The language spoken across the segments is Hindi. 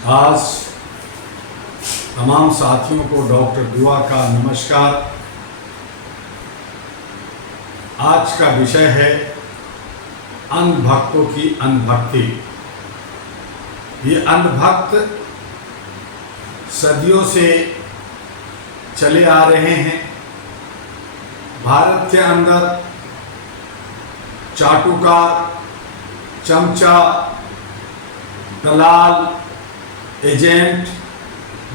आज तमाम साथियों को डॉक्टर दुआ का नमस्कार। आज का विषय है अंधभक्तों की अंधभक्ति। ये अंधभक्त सदियों से चले आ रहे हैं। भारत के अंदर चाटुकार, चमचा, दलाल, एजेंट,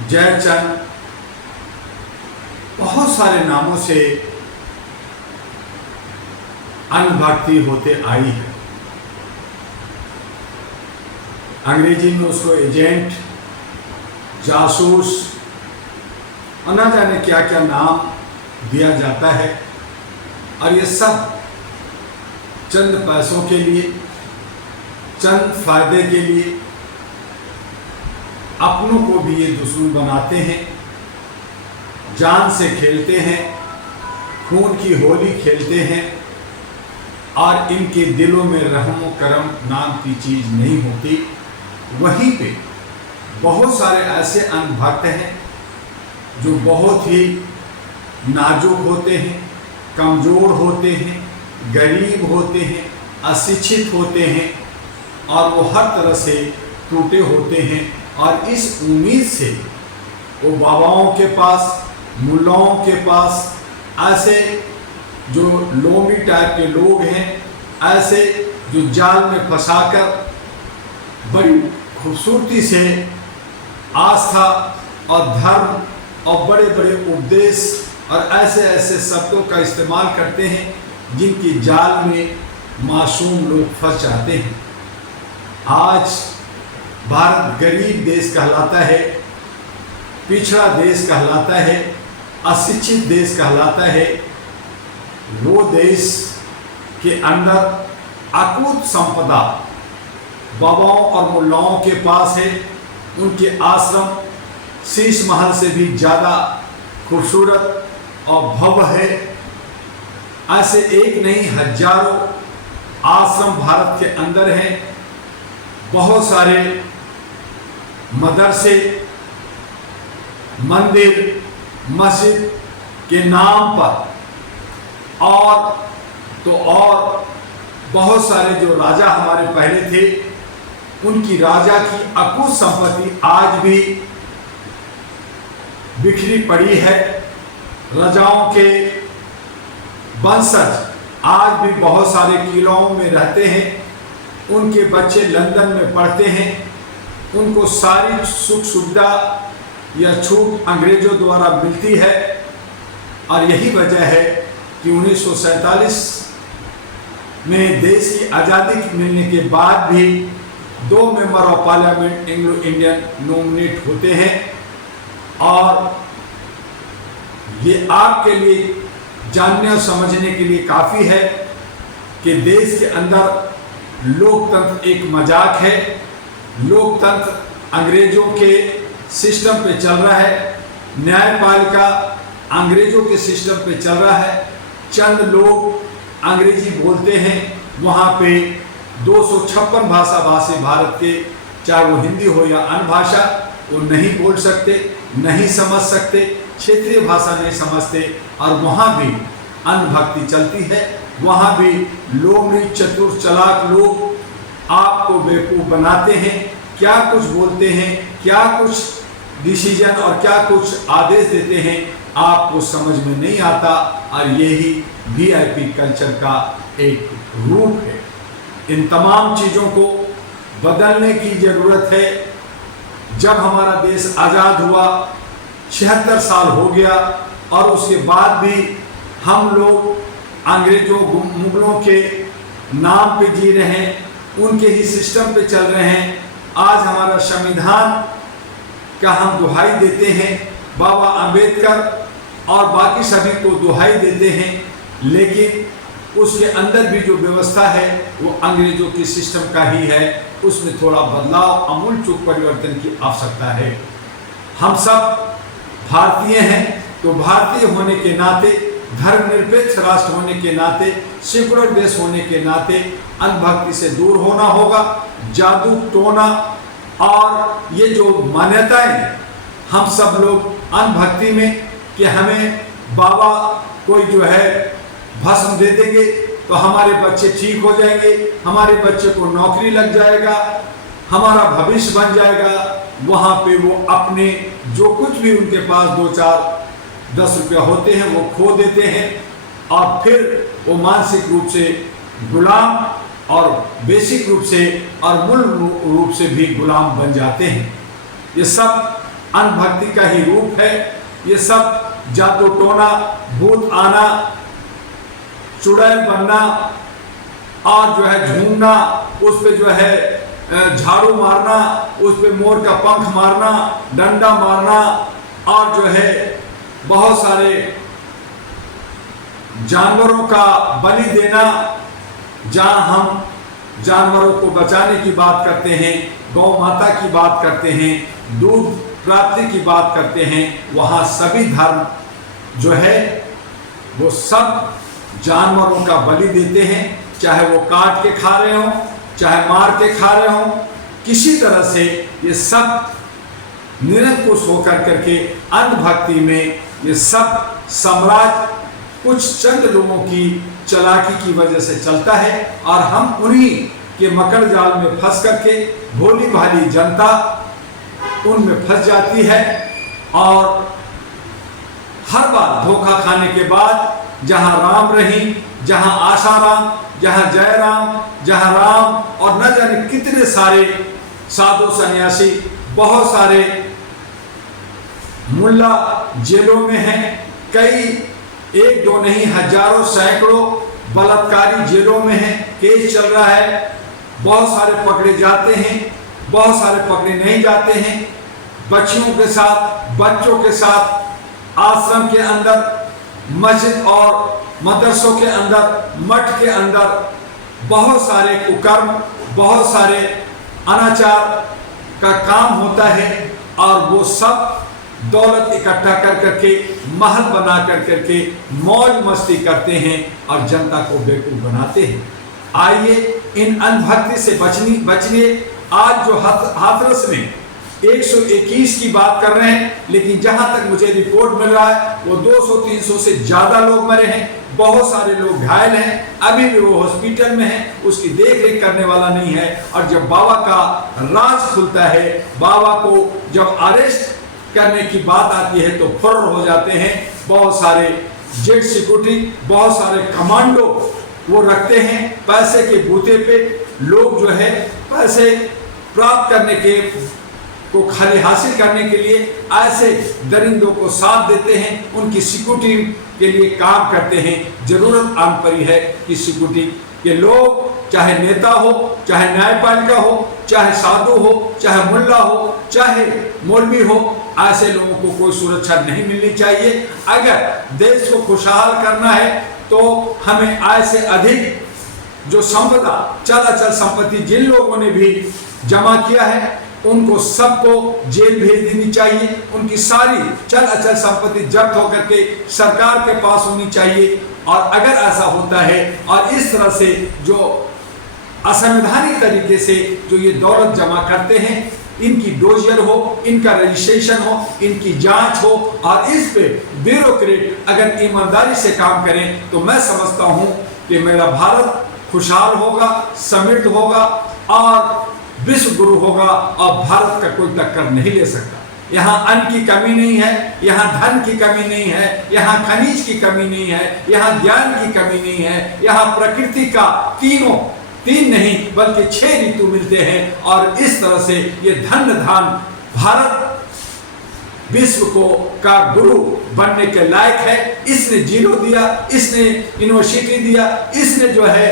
जयचंद, बहुत सारे नामों से अंधभक्ति होते आई है। अंग्रेजी में उसको एजेंट, जासूस और न जाने क्या क्या नाम दिया जाता है। और ये सब चंद पैसों के लिए, चंद फायदे के लिए अपनों को भी ये दुश्मन बनाते हैं, जान से खेलते हैं, खून की होली खेलते हैं और इनके दिलों में रहम करम नाम की चीज़ नहीं होती। वहीं पे बहुत सारे ऐसे अंधभक्त हैं जो बहुत ही नाजुक होते हैं, कमज़ोर होते हैं, गरीब होते हैं, अशिक्षित होते हैं और वो हर तरह से टूटे होते हैं। और इस उम्मीद से वो बाबाओं के पास, मुल्लाओं के पास, ऐसे जो लोमी टाइप के लोग हैं, ऐसे जो जाल में फंसाकर बड़ी खूबसूरती से आस्था और धर्म और बड़े बड़े उपदेश और ऐसे ऐसे शब्दों का इस्तेमाल करते हैं जिनकी जाल में मासूम लोग फंस जाते हैं। आज भारत गरीब देश कहलाता है, पिछड़ा देश कहलाता है, अशिक्षित देश कहलाता है। वो देश के अंदर अकूत संपदा बाबाओं और मुल्लाओं के पास है। उनके आश्रम शीश महल से भी ज़्यादा खूबसूरत और भव्य है। ऐसे एक नहीं हजारों आश्रम भारत के अंदर हैं। बहुत सारे मदरसे, मंदिर, मस्जिद के नाम पर और बहुत सारे जो राजा हमारे पहले थे उनकी राजा की अकूत संपत्ति आज भी बिखरी पड़ी है। राजाओं के वंशज आज भी बहुत सारे किलों में रहते हैं। उनके बच्चे लंदन में पढ़ते हैं। उनको सारी सुख सुविधा या छूट अंग्रेजों द्वारा मिलती है। और यही वजह है कि 1947 में देश की आज़ादी मिलने के बाद भी 2 member of parliament Anglo Indian nominate होते हैं। और ये आपके लिए जानने और समझने के लिए काफ़ी है कि देश के अंदर लोकतंत्र एक मजाक है। लोकतंत्र अंग्रेजों के सिस्टम पे चल रहा है। न्यायपालिका अंग्रेजों के सिस्टम पे चल रहा है। चंद लोग अंग्रेजी बोलते हैं। वहाँ पे 256 भाषी भारत के, चाहे वो हिंदी हो या अन्य भाषा, वो नहीं बोल सकते, नहीं समझ सकते, क्षेत्रीय भाषा नहीं समझते। और वहाँ भी अंधभक्ति चलती है। वहाँ भी लोग चतुर चालाक लोग आपको बेवकूफ़ बनाते हैं। क्या कुछ बोलते हैं, क्या कुछ डिसीजन और क्या कुछ आदेश देते हैं, आपको समझ में नहीं आता। और यही वीआईपी कल्चर का एक रूप है। इन तमाम चीज़ों को बदलने की ज़रूरत है। जब हमारा देश आज़ाद हुआ 76 साल हो गया और उसके बाद भी हम लोग अंग्रेजों मुगलों के नाम पे जी रहे हैं, उनके ही सिस्टम पे चल रहे हैं। आज हमारा संविधान का हम दुहाई देते हैं, बाबा अंबेडकर और बाकी सभी को दुहाई देते हैं, लेकिन उसके अंदर भी जो व्यवस्था है वो अंग्रेजों के सिस्टम का ही है। उसमें थोड़ा बदलाव, आमूल चूक परिवर्तन की आवश्यकता है। हम सब भारतीय हैं, तो भारतीय होने के नाते, धर्मनिरपेक्ष राष्ट्र होने के नाते, सेकुलर देश होने के नाते अंधभक्ति से दूर होना होगा। जादू टोना और ये जो मान्यताएं हम सब लोग अंधभक्ति में कि हमें बाबा कोई जो है भस्म दे देंगे तो हमारे बच्चे ठीक हो जाएंगे, हमारे बच्चे को नौकरी लग जाएगा, हमारा भविष्य बन जाएगा, वहां पे वो अपने जो कुछ भी उनके पास 2-4-10 रुपया होते हैं वो खो देते हैं और फिर वो मानसिक रूप से गुलाम और बेसिक रूप से और मूल रूप से भी गुलाम बन जाते हैं। ये सब अंधभक्ति का ही रूप है। ये सब जादू टोना, भूत आना, चुड़ैल बनना और जो है झूमना, उस पे जो है झाड़ू मारना, उस पे मोर का पंख मारना, डंडा मारना और जो है बहुत सारे जानवरों का बलि देना। जहां हम जानवरों को बचाने की बात करते हैं, गौ माता की बात करते हैं, दूध प्राप्ति की बात करते हैं, वहां सभी धर्म जो है वो सब जानवरों का बलि देते हैं, चाहे वो काट के खा रहे हो, चाहे मार के खा रहे हो, किसी तरह से ये सब निरंकुश होकर करके अंधभक्ति में ये सब साम्राज्य कुछ चंद लोगों की चालाकी की वजह से चलता है और हम उन्हीं के मकड़ जाल में फंस करके भोली भाली जनता उनमें फंस जाती है और हर बार धोखा खाने के बाद जहां राम रहीम, जहां आशाराम, जहां जयराम, जहां राम और न जाने कितने सारे साधु सन्यासी, बहुत सारे मुल्ला जेलों में हैं, कई एक दो नहीं हजारों सैकड़ों बलात्कारी जेलों में हैं, केस चल रहा है, बहुत सारे पकड़े जाते हैं, बहुत सारे पकड़े नहीं जाते हैं। बच्चियों के साथ, बच्चों के साथ आश्रम के अंदर, मस्जिद और मदरसों के अंदर, मठ के अंदर बहुत सारे कुकर्म, बहुत सारे अनाचार का काम होता है और वो सब दौलत इकट्ठा कर करके महल बना कर करके मौज मस्ती करते हैं और जनता को बेवकूफ बनाते हैं। आइए इन अंधभक्ति से बचने आज जो हाथरस में 121 की बात कर रहे हैं, लेकिन जहां तक मुझे रिपोर्ट मिल रहा है वो 200-300 से ज्यादा लोग मरे हैं, बहुत सारे लोग घायल हैं, अभी भी वो हॉस्पिटल में हैं, उसकी देख रेख करने वाला नहीं है। और जब बाबा का राज खुलता है, बाबा को जब अरेस्ट करने की बात आती है तो फुर्र हो जाते हैं। बहुत सारे जेट सिक्योरिटी, बहुत सारे कमांडो वो रखते हैं, पैसे के बूते पे लोग जो है पैसे प्राप्त करने के को खाली हासिल करने के लिए ऐसे दरिंदों को साथ देते हैं, उनकी सिक्योरिटी के लिए काम करते हैं। जरूरत आन पड़ी है कि सिक्योरिटी के लोग, चाहे नेता हो, चाहे न्यायपालिका हो, चाहे साधु हो, चाहे मुल्ला हो, चाहे मौलवी हो, ऐसे लोगों को कोई सुरक्षा नहीं मिलनी चाहिए। अगर देश को खुशहाल करना है तो हमें ऐसे अधिक जो संपदा, चल संपत्ति जिन लोगों ने भी जमा किया है उनको सबको जेल भेज देनी चाहिए। उनकी सारी चल अचल संपत्ति जब्त होकर के सरकार के पास होनी चाहिए। और अगर ऐसा होता है और इस तरह से जो असंवैधानिक तरीके से जो ये दौलत जमा करते हैं, इनकी डोजियर हो, इनका रजिस्ट्रेशन हो, इनकी जांच हो और इस पे ब्यूरोक्रेट अगर ईमानदारी से काम करें तो मैं समझता हूं कि मेरा भारत खुशहाल होगा, समृद्ध होगा और विश्व गुरु होगा और भारत का कोई टक्कर नहीं ले सकता। यहाँ अन्न की कमी नहीं है, यहाँ धन की कमी नहीं है, यहाँ खनिज की कमी नहीं है, यहाँ ज्ञान की कमी नहीं है, यहाँ प्रकृति का तीन नहीं बल्कि 6 ऋतु मिलते हैं। और इस तरह से ये धन्य धाम भारत विश्व को का गुरु बनने के लायक है। इसने जीरो दिया, इसने यूनिवर्सिटी दिया, इसने जो है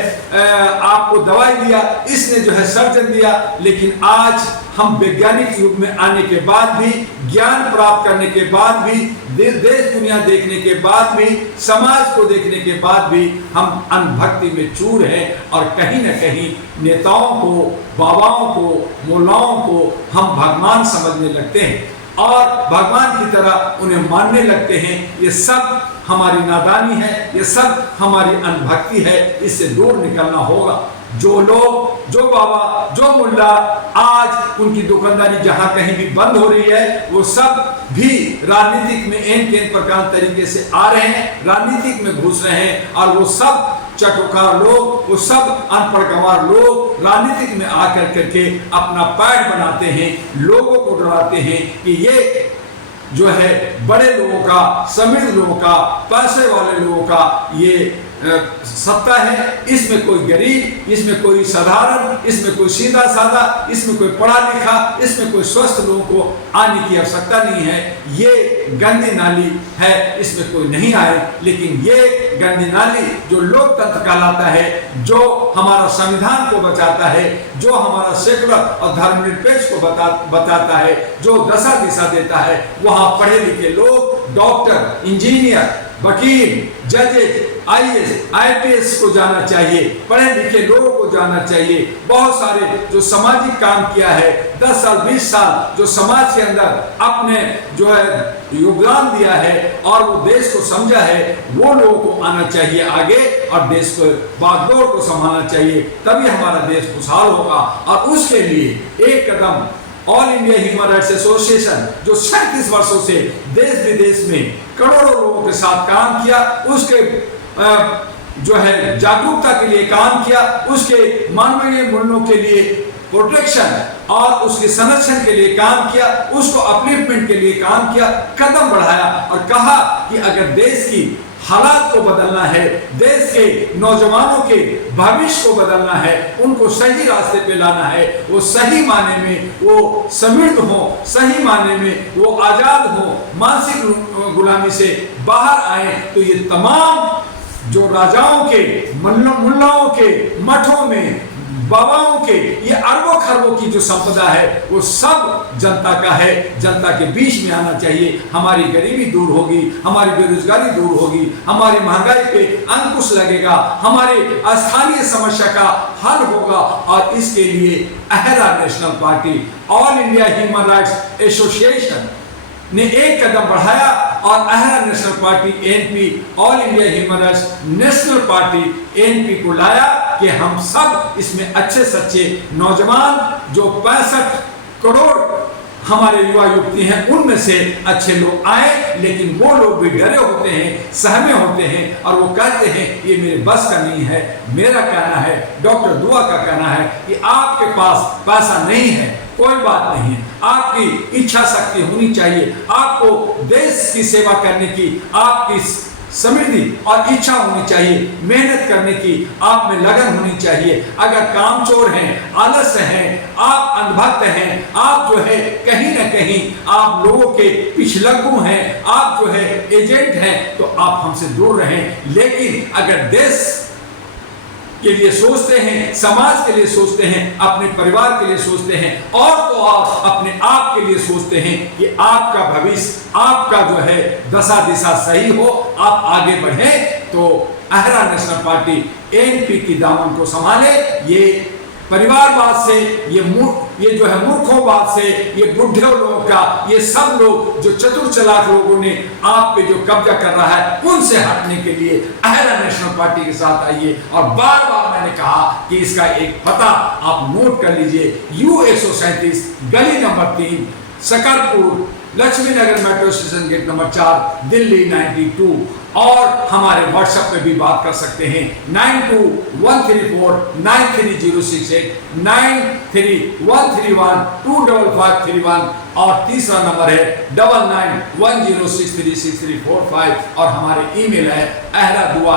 आपको दवाई दिया, इसने जो है सर्जन दिया। लेकिन आज हम वैज्ञानिक युग में आने के बाद भी, ज्ञान प्राप्त करने के बाद भी, देश दुनिया देखने के बाद भी, समाज को देखने के बाद भी हम अंधभक्ति में चूर हैं और कहीं न कहीं नेताओं को, बाबाओं को, मोलाओं को हम भगवान समझने लगते हैं और भगवान की तरह उन्हें मानने लगते हैं। ये सब हमारी नादानी है, ये सब हमारी अंधभक्ति है, इससे दूर निकलना होगा। जो लोग, जो बाबा, जो मुल्ला आज उनकी दुकानदारी जहां कहीं भी बंद हो रही है, वो सब भी राजनीतिक में एन केन प्रकार तरीके से आ रहे हैं, राजनीतिक में घुस रहे हैं, और वो सब चटोकार लोग, वो सब अनपढ़ गंवार लोग राजनीतिक में आकर करके अपना पैड बनाते हैं, लोगों को डराते हैं कि ये जो है बड़े लोगों का, समृद्ध लोगों का, पैसे वाले लोगों का ये सत्ता है, इसमें कोई गरीब, इसमें कोई साधारण, इसमें कोई सीधा साधा, इसमें कोई पढ़ा लिखा, इसमें कोई स्वस्थ लोगों को आने की आवश्यकता नहीं है। ये गंदी नाली है, इसमें कोई नहीं आए। लेकिन ये गंदी नाली जो लोकतंत्र कहलाता है, जो हमारा संविधान को बचाता है, जो हमारा सेकुलर और धर्मनिरपेक्ष को बताता है, जो दशा दिशा देता है, वहां पढ़े लिखे लोग, डॉक्टर, इंजीनियर, वकील, जजेज, आईएएस, आईपीएस को जाना चाहिए, पढ़े लिखे लोगों को जाना चाहिए। बहुत सारे जो सामाजिक काम किया है, 10 साल 20 साल जो समाज के अंदर अपने जो है योगदान दिया है और वो देश को समझा है, वो लोगों को आना चाहिए आगे और देश को बागडोर को संभालना चाहिए, तभी हमारा देश खुशहाल होगा। और उसके लिए एक कदम all India human rights association जो 37 वर्षों से देश विदेश में करोड़ों लोगों के साथ काम किया, उसके जो है जागरूकता के लिए काम किया, उसके मानवीय मूल्यों के लिए प्रोटेक्शन और उसके संरक्षण के लिए काम किया, उसको अपलिफ्टमेंट के लिए काम किया, कदम बढ़ाया और कहा कि अगर देश की हालात को बदलना है, देश के नौजवानों के भविष्य को बदलना है, उनको सही रास्ते पे लाना है, वो सही माने में वो समृद्ध हो, सही माने में वो आजाद हो, मानसिक गुलामी से बाहर आए, तो ये तमाम जो राजाओं के, मुल्लाओं के मठों में, बाबाओं के ये अरबों खरबों की जो संपदा है, वो सब जनता का है। जनता के बीच में आना चाहिए। हमारी गरीबी दूर होगी, हमारी बेरोजगारी दूर होगी, हमारी महंगाई पे अंकुश लगेगा, हमारे स्थानीय समस्या का हल होगा। और इसके लिए अहरा national party, all India human rights association ने एक कदम बढ़ाया और अहरा national party NP, all India human rights national party NP को लाया कि हम सब इसमें अच्छे सच्चे नौजवान जो 65 करोड़ हमारे युवा युवती हैं, उनमें से अच्छे लोग आए। लेकिन वो लोग भी डरे होते हैं, सहमे होते हैं और वो कहते हैं ये मेरे बस का नहीं है। मेरा कहना है, डॉक्टर दुआ का कहना है कि आपके पास पैसा नहीं है, कोई बात नहीं है, आपकी इच्छा शक्ति होनी चाहिए, आपको देश की सेवा करने की आपकी समृद्धि और इच्छा होनी चाहिए, मेहनत करने की आप में लगन होनी चाहिए। अगर कामचोर हैं, आलस्य हैं, आप अंधभक्त हैं, आप जो है कहीं ना कहीं आप लोगों के पिछलग्गू हैं, आप जो है एजेंट हैं, तो आप हमसे दूर रहें। लेकिन अगर देश के लिए सोचते हैं, समाज के लिए सोचते हैं, अपने परिवार के लिए सोचते हैं और तो और अपने आप के लिए सोचते हैं कि आपका भविष्य, आपका जो है दशा दिशा सही हो, आप आगे बढ़ें, तो अहरा नेशनल पार्टी एनपी की दामन को संभाले। ये परिवारवाद से, ये जो है मूर्खों से, ये बुढ़े लोगों का, ये सब लोग जो चतुर चालाक लोगों ने आप पे जो कब्जा कर रहा है, उनसे हटने के लिए अहरा नेशनल पार्टी के साथ आइए। और बार बार मैंने कहा कि इसका एक पता आप नोट कर लीजिए, U137 गली number 3, Sakarpur, Laxmi Nagar metro station gate number 4, Delhi 92। और हमारे व्हाट्सएप पे भी बात कर सकते हैं 9213493068, 9313125531 और तीसरा नंबर है 9910636345। और हमारे ईमेल है ahradua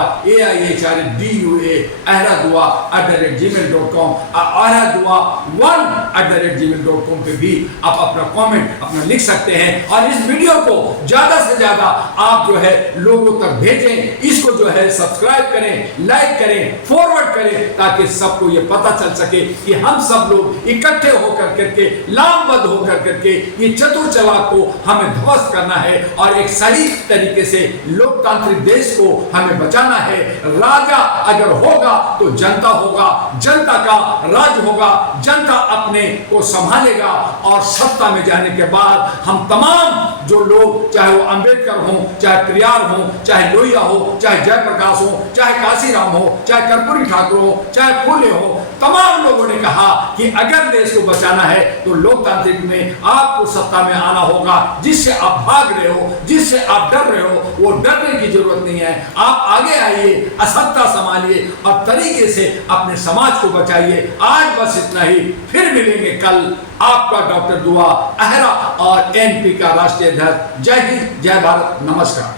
ahradua@gmail.com ahradua1@gmail.com पे भी आप अपना कमेंट अपना लिख सकते हैं। और इस वीडियो को ज्यादा से ज्यादा आप जो है लोगों तक भेजें, इसको जो है सब्सक्राइब करें, लाइक करें, फॉरवर्ड करें, ताकि सबको ये पता चल सके कि हम सब लोग इकट्ठे होकर करके, लामबद्ध होकर करके ये चतुर चालाक को हमें ध्वस्त करना है और एक सही तरीके से लोकतांत्रिक देश को हमें बचाना है। राजा अगर होगा तो जनता होगा, जनता का राज होगा, जनता अपने को संभालेगा और सत्ता में जाने के बाद हम तमाम जो लोग, चाहे वो अंबेडकर हो, चाहे प्रियार हो, चाहे लोहिया हो, चाहे जयप्रकाश हो, चाहे काशीराम हो, चाहे कर्पूरी ठाकुर हो, चाहे फूले हो, तमाम लोगों ने कहा कि अगर देश को बचाना है तो लोकतांत्रिक में आपको सत्ता में आना होगा। जिससे आप भाग रहे हो, जिससे आप डर रहे हो, वो डरने की जरूरत नहीं है। आप आगे आइए, असत्ता संभालिए और तरीके से अपने समाज को बचाइए। आज बस इतना ही, फिर मिलेंगे कल। आपका डॉक्टर दुआ अहरा और एनपी का राष्ट्रीय अध्यक्ष। जय हिंद, जय भारत, नमस्कार।